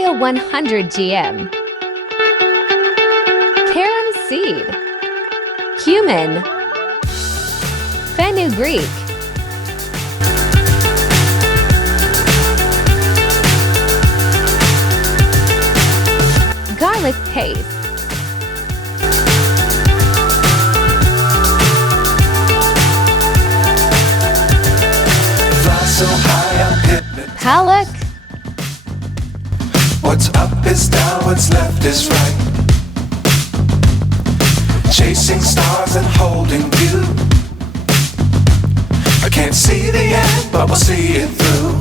soya 100 g, carom seed, cumin, fenugreek, garlic paste, Fly so high, I'm hypnotized. palak, What's up is down, what's left is right. Chasing stars and holding you. I can't see the end, but we'll see it through.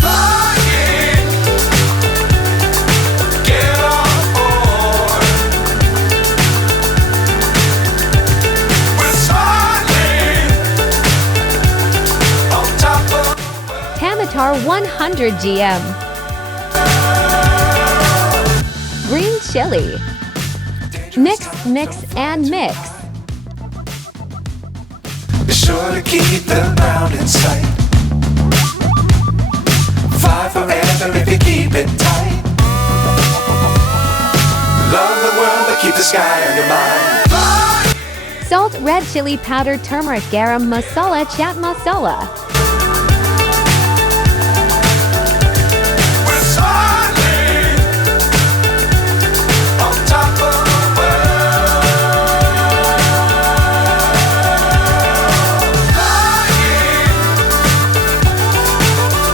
Flying, get on board. We're smiling on top of tamatar 100 g, green chili. Mix, mix, and mix. Be sure to keep the ground in sight. Fly forever if you keep it tight. Love the world, but keep the sky on your mind. Fly. Salt, red chili powder, turmeric, garam masala, chat masala. We're smiling on top of the world. Flying,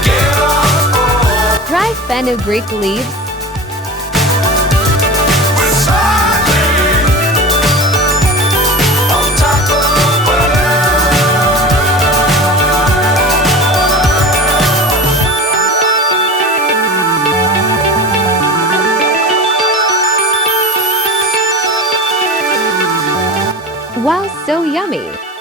get on board. Dry fenugreek leaves, We're smiling on top of the wow, so yummy!